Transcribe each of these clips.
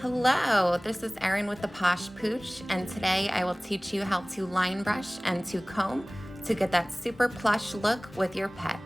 Hello, this is Erin with the Posh Pooch, and today I will teach you how to line brush and to comb to get that super plush look with your pet.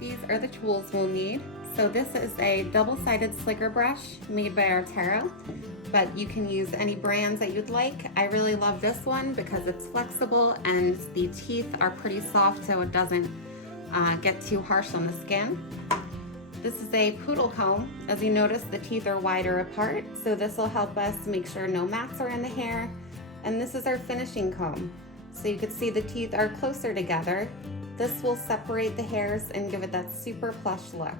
These are the tools we'll need. So this is a double-sided slicker brush made by Artero, but you can use any brands that you'd like. I really love this one because it's flexible and the teeth are pretty soft so it doesn't get too harsh on the skin. This is a poodle comb. As you notice, the teeth are wider apart, so this will help us make sure no mats are in the hair. And this is our finishing comb. So you can see the teeth are closer together. This will separate the hairs and give it that super plush look.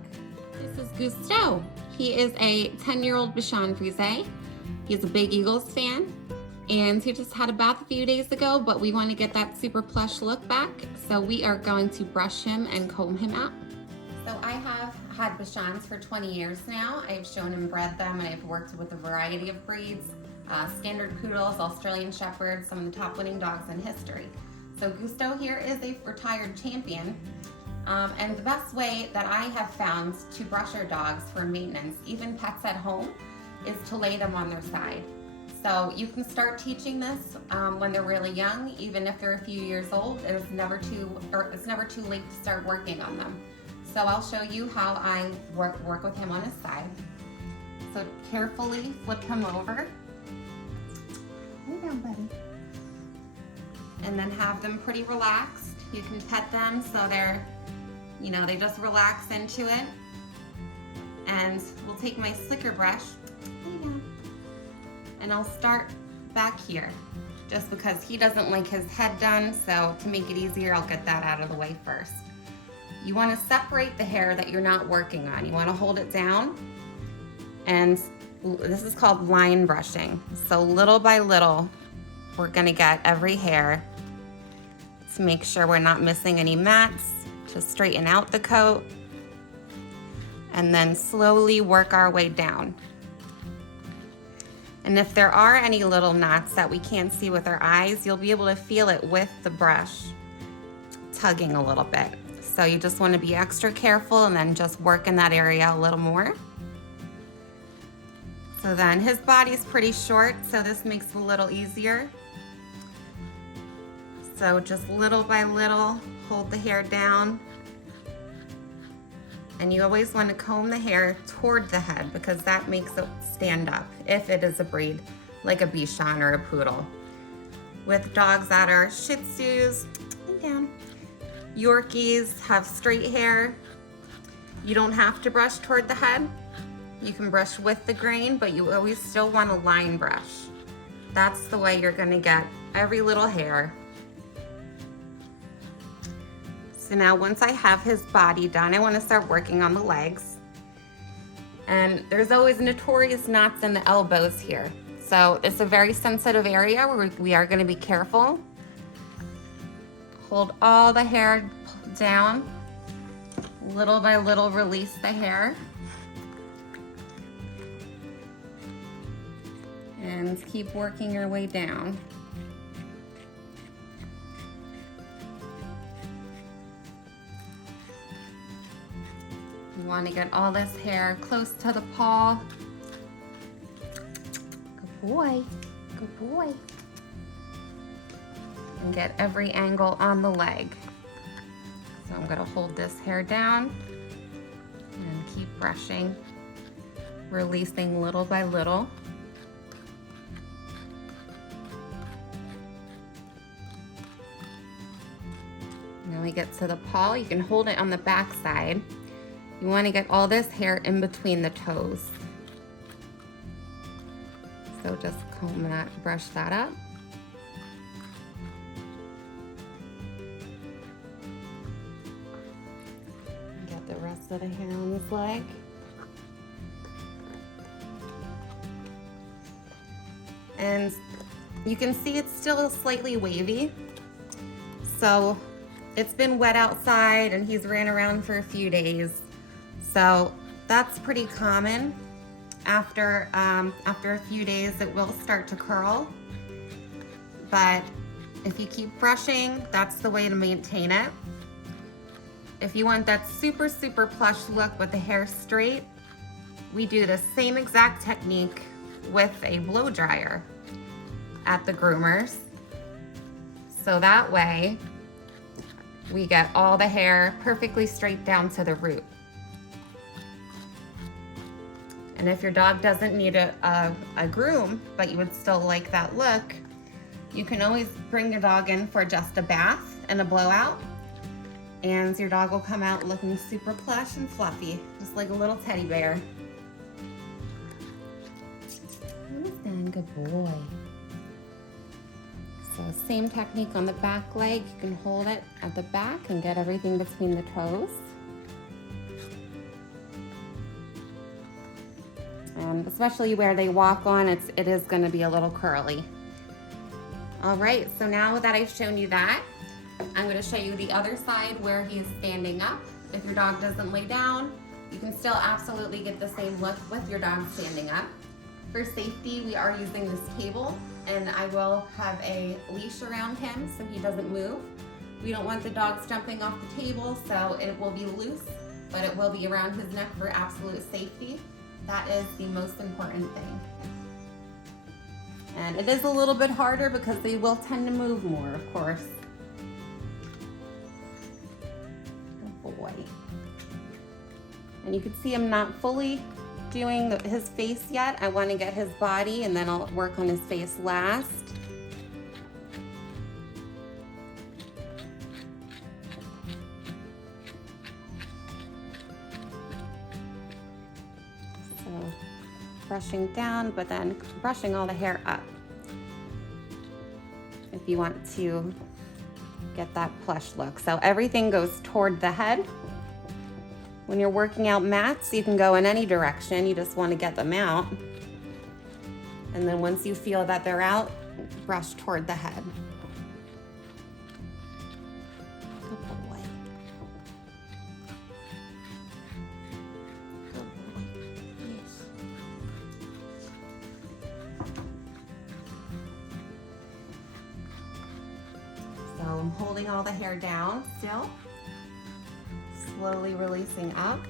This is Gusteau. He is a 10-year-old Bichon Frise. He's a big Eagles fan, and he just had a bath a few days ago, but we want to get that super plush look back, so we are going to brush him and comb him out. So I have had Bichons for 20 years now. I've shown and bred them, and I've worked with a variety of breeds, standard poodles, Australian shepherds, some of the top winning dogs in history. So Gusteau here is a retired champion, and the best way that I have found to brush our dogs for maintenance, even pets at home, is to lay them on their side. So you can start teaching this when they're really young, even if they're a few years old. It's never too late to start working on them. So I'll show you how I work with him on his side. So carefully flip him over. Lay down, buddy. And then have them pretty relaxed. You can pet them so they're, they just relax into it. And we'll take my slicker brush, lay down, and I'll start back here, just because he doesn't like his head done, so to make it easier, I'll get that out of the way first. You want to separate the hair that you're not working on. You want to hold it down, and this is called line brushing. So little by little, we're going to get every hair to make sure we're not missing any mats, to straighten out the coat, and then slowly work our way down. And if there are any little knots that we can't see with our eyes, you'll be able to feel it with the brush tugging a little bit. So you just want to be extra careful and then just work in that area a little more. So then his body's pretty short, so this makes it a little easier. So just little by little, hold the hair down. And you always want to comb the hair toward the head because that makes it stand up if it is a breed like a Bichon or a Poodle. With dogs that are Shih Tzus, lay down. Yorkies have straight hair. You don't have to brush toward the head. You can brush with the grain, but you always still want to line brush. That's the way you're going to get every little hair. So now once I have his body done, I want to start working on the legs. And there's always notorious knots in the elbows here. So it's a very sensitive area where we are going to be careful. Hold all the hair down. Little by little, release the hair. And keep working your way down. You want to get all this hair close to the paw. Good boy, good boy. And get every angle on the leg. So I'm gonna hold this hair down and keep brushing, releasing little by little. Now we get to the paw. You can hold it on the back side. You want to get all this hair in between the toes. So just comb that, brush that up. Get the rest of the hair on this leg. And you can see it's still slightly wavy. So it's been wet outside and he's ran around for a few days. So that's pretty common. After a few days, it will start to curl. But if you keep brushing, that's the way to maintain it. If you want that super, super plush look with the hair straight, we do the same exact technique with a blow dryer at the groomers. So that way we get all the hair perfectly straight down to the root. And if your dog doesn't need a groom, but you would still like that look, you can always bring your dog in for just a bath and a blowout, and your dog will come out looking super plush and fluffy, just like a little teddy bear. Good boy. So same technique on the back leg. You can hold it at the back and get everything between the toes. And especially where they walk on, it is going to be a little curly. All right, so now that I've shown you that, I'm going to show you the other side where he is standing up. If your dog doesn't lay down, you can still absolutely get the same look with your dog standing up. For safety, we are using this cable, and I will have a leash around him so he doesn't move. We don't want the dogs jumping off the table, so it will be loose, but it will be around his neck for absolute safety. That is the most important thing. And it is a little bit harder because they will tend to move more, of course. Good boy. And you can see I'm not fully doing his face yet. I want to get his body, and then I'll work on his face last. So brushing down, but then brushing all the hair up if you want to get that plush look. So everything goes toward the head. When you're working out mats, you can go in any direction. You just want to get them out. And then once you feel that they're out, brush toward the head. Good boy. Good boy. Yes. So I'm holding all the hair down still. Slowly releasing up.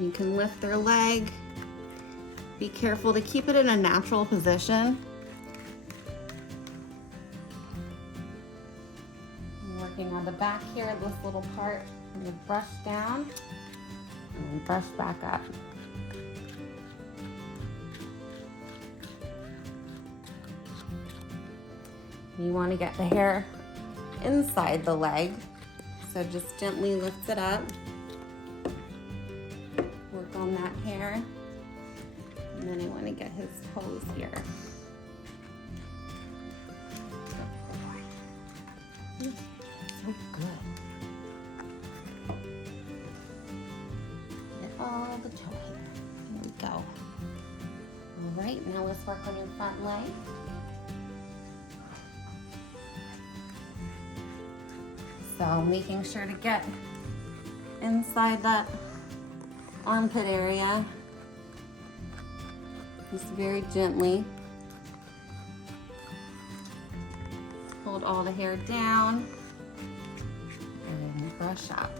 You can lift their leg. Be careful to keep it in a natural position. I'm working on the back here, this little part. I'm going to brush down and brush back up. You want to get the hair inside the leg, so just gently lift it up. Work on that hair, and then I want to get his toes here. So good. Get all the toe hair. Here we go. All right, now let's work on your front leg. So making sure to get inside that armpit area, just very gently. Hold all the hair down and brush up.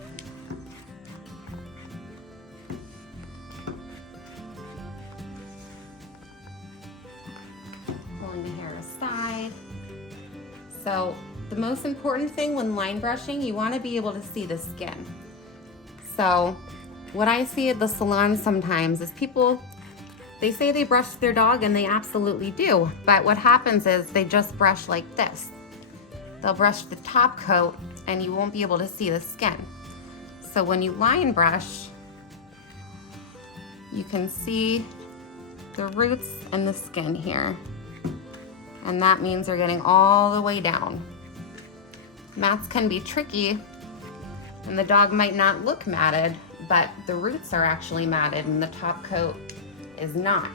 Pulling the hair aside. So the most important thing when line brushing, you want to be able to see the skin. So what I see at the salon sometimes is people, they say they brush their dog, and they absolutely do. But what happens is they just brush like this. They'll brush the top coat and you won't be able to see the skin. So when you line brush, you can see the roots and the skin here. And that means you're getting all the way down. Mats can be tricky, and the dog might not look matted, but the roots are actually matted and the top coat is not.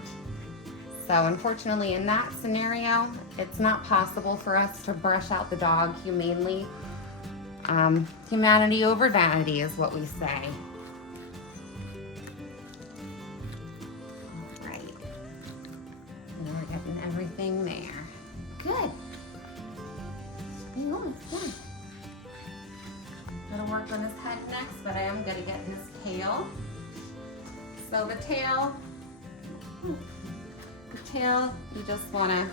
So unfortunately in that scenario, it's not possible for us to brush out the dog humanely. Humanity over vanity is what we say. All right, and we're getting everything there. Good. You almost done. I'm gonna work on his head next, but I am gonna get his tail. So the tail, you just wanna,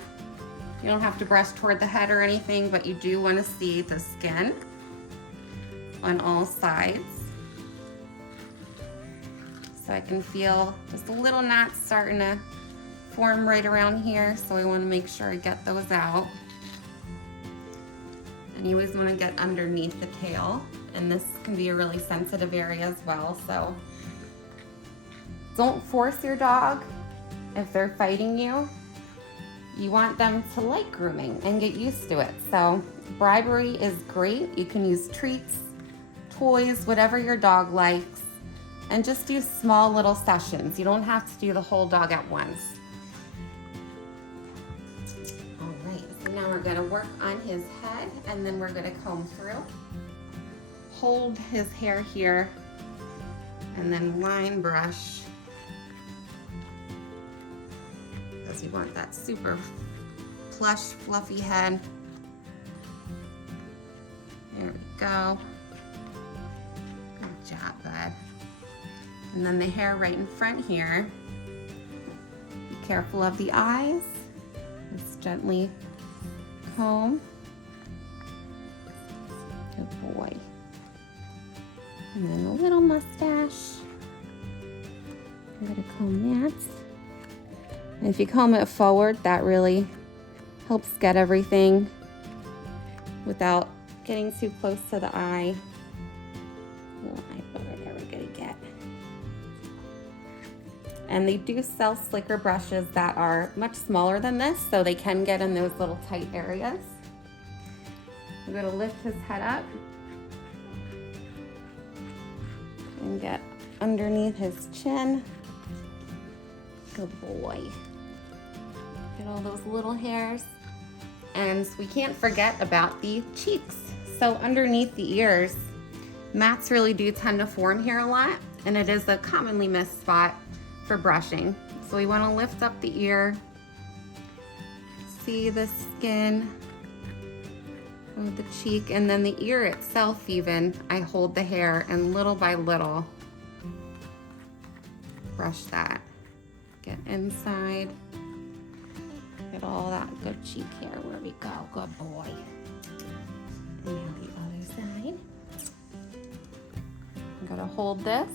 you don't have to brush toward the head or anything, but you do wanna see the skin on all sides. So I can feel just a little knots starting to form right around here, so I wanna make sure I get those out. And you always wanna get underneath the tail, and this can be a really sensitive area as well, so don't force your dog if they're fighting you. You want them to like grooming and get used to it. So bribery is great. You can use treats, toys, whatever your dog likes, and just do small little sessions. You don't have to do the whole dog at once. All right, so now we're gonna work on his head, and then we're gonna comb through. Hold his hair here, and then line brush. Because you want that super plush, fluffy head. There we go. Good job, bud. And then the hair right in front here. Be careful of the eyes. Just gently comb. Good boy. And then a little mustache. I'm gonna comb that. And if you comb it forward, that really helps get everything without getting too close to the eye. Little eye booger, there we're gonna get. And they do sell slicker brushes that are much smaller than this, so they can get in those little tight areas. I'm gonna lift his head up and get underneath his chin. Good boy. Get all those little hairs. And we can't forget about the cheeks. So underneath the ears, mats really do tend to form here a lot, and it is a commonly missed spot for brushing. So we want to lift up the ear, see the skin of the cheek, and then the ear itself even, I hold the hair and little by little brush that. Get inside, get all that good cheek hair. Where we go, good boy. And now the other side. I'm gonna hold this,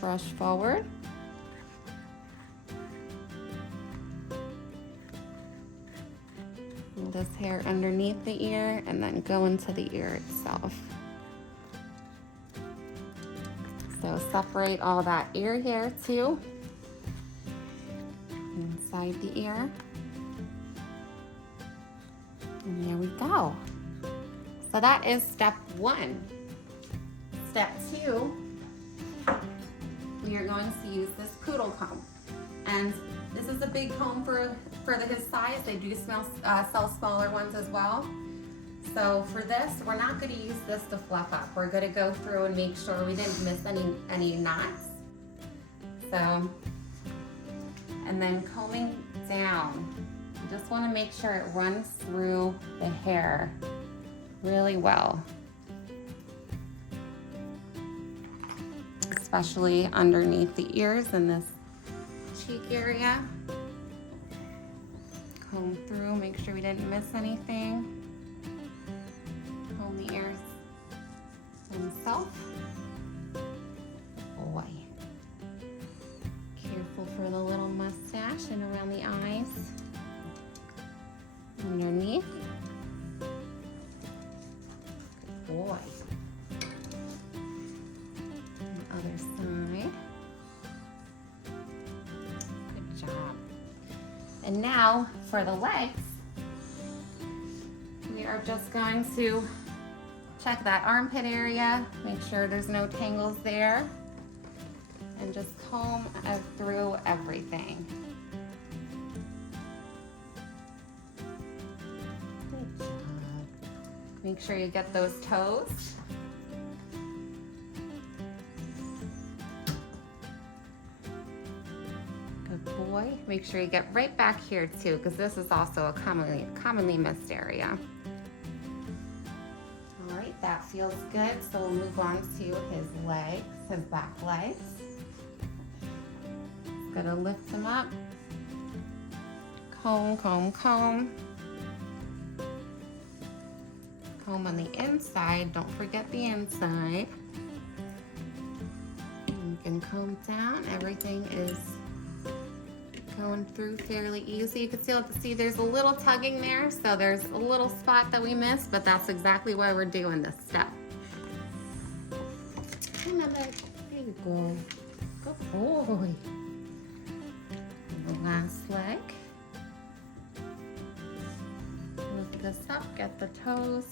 brush forward. Pull this hair underneath the ear and then go into the ear itself. So separate all that ear hair too. Inside the ear. And there we go. So that is step one. Step two, we are going to use this poodle comb. And this is a big comb for his size. They do sell smaller ones as well. So for this, we're not going to use this to fluff up. We're going to go through and make sure we didn't miss any knots. So, and then combing down. You just want to make sure it runs through the hair really well. Especially underneath the ears and this cheek area. Comb through, make sure we didn't miss anything. Comb the ears himself. Boy. Careful for the little mustache and around the eyes. Underneath. Good boy. And the other side. Good job. And now for the legs, we are just going to check that armpit area, make sure there's no tangles there, and just comb through everything. Good job. Make sure you get those toes. Good boy. Make sure you get right back here too, because this is also a commonly missed area. All right, that feels good. So we'll move on to his legs, his back legs. Just gonna lift him up. Comb, comb, comb. Comb on the inside, don't forget the inside. You can comb down, everything is going through fairly easy. You can see there's a little tugging there, so there's a little spot that we missed, but that's exactly why we're doing this step. There you go. Good boy. The last leg. Lift this up, get the toes.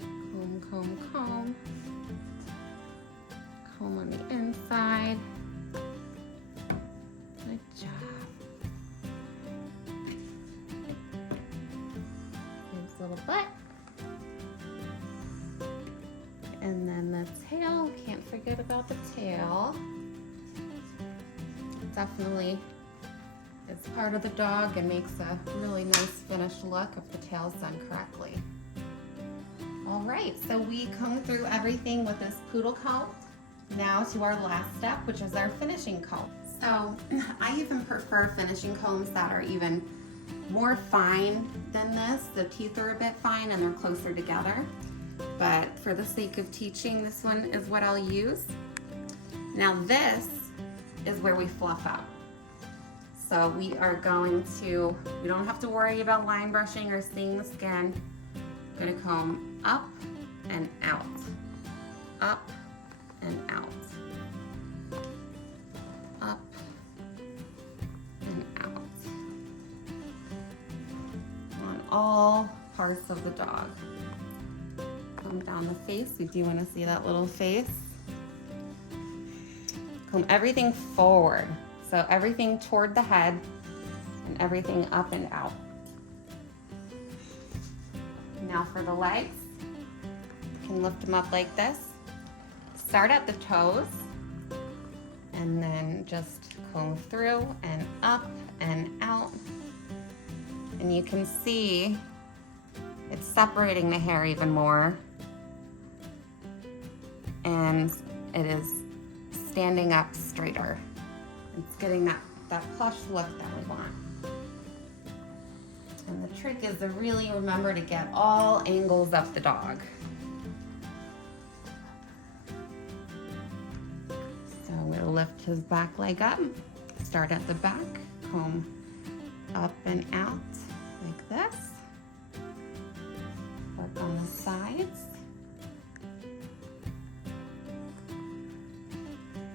Comb, comb, comb. Comb on the inside. Good job. His little butt. And then the tail, can't forget about the tail. Definitely is part of the dog and makes a really nice finished look if the tail's done correctly. All right, so we comb through everything with this poodle comb. Now to our last step, which is our finishing comb. So I even prefer finishing combs that are even more fine than this. The teeth are a bit fine and they're closer together. But for the sake of teaching, this one is what I'll use. Now this is where we fluff out. So we are going to, we don't have to worry about line brushing or seeing the skin. I'm gonna comb up and out, up and out, up and out, on all parts of the dog. Comb down the face, we do want to see that little face. Comb everything forward, so everything toward the head and everything up and out. Now for the legs, you can lift them up like this. Start at the toes and then just comb through and up and out. And you can see it's separating the hair even more. And it is standing up straighter. It's getting that plush look that we want. And the trick is to really remember to get all angles of the dog. So we'll lift his back leg up, start at the back, comb up and out like this. Work on the sides.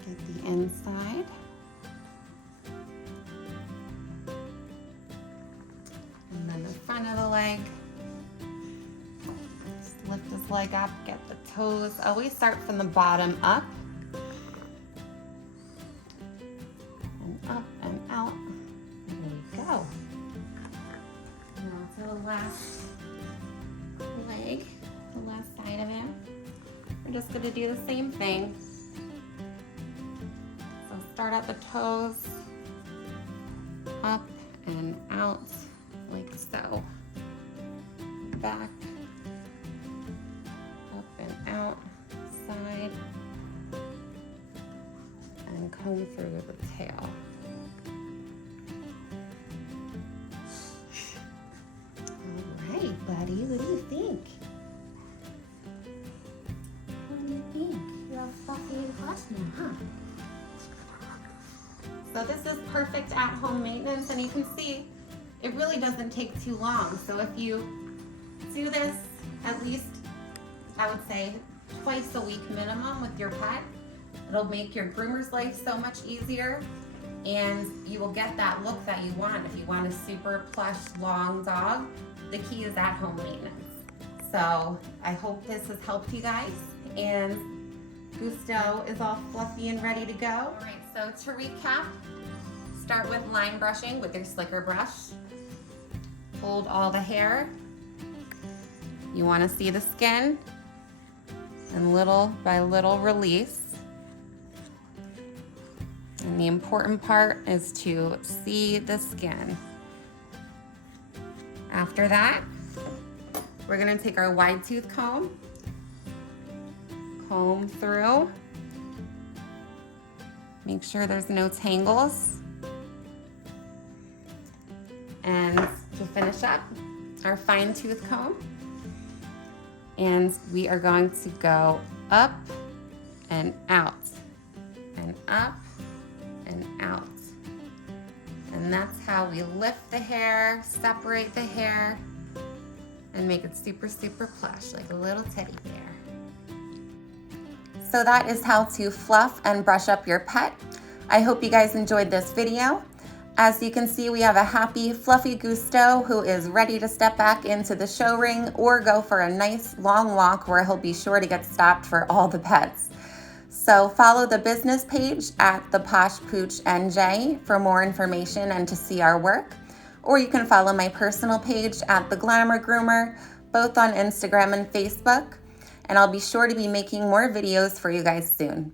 Get the inside. And then the front of the leg. Just lift this leg up, get the toes. Always start from the bottom up. And up and out. There we go. Now to the last leg, the last side of him. We're just going to do the same thing. So start at the toes, up and out like so. Back, up and out, side, and comb through the tail. All right, buddy, what do you think? What do you think? You're all fluffy and plush now, huh? So this is perfect at-home maintenance, and you can see it really doesn't take too long. So if you do this at least, I would say, twice a week minimum with your pet, it'll make your groomer's life so much easier, and you will get that look that you want. If you want a super plush, long dog, the key is at-home maintenance. So I hope this has helped you guys, and Gusto is all fluffy and ready to go. All right, so to recap, start with line brushing with your slicker brush. Hold all the hair. You want to see the skin, and little by little release. And the important part is to see the skin. After that, we're gonna take our wide tooth comb through. Make sure there's no tangles. And to finish up, our fine tooth comb. And we are going to go up and out, and up and out. And that's how we lift the hair, separate the hair, and make it super, super plush, like a little teddy bear. So that is how to fluff and brush up your pet. I hope you guys enjoyed this video. As you can see, we have a happy, fluffy Gusto who is ready to step back into the show ring or go for a nice long walk where he'll be sure to get stopped for all the pets. So follow the business page at the Posh Pooch NJ for more information and to see our work. Or you can follow my personal page at the Glamour Groomer, both on Instagram and Facebook. And I'll be sure to be making more videos for you guys soon.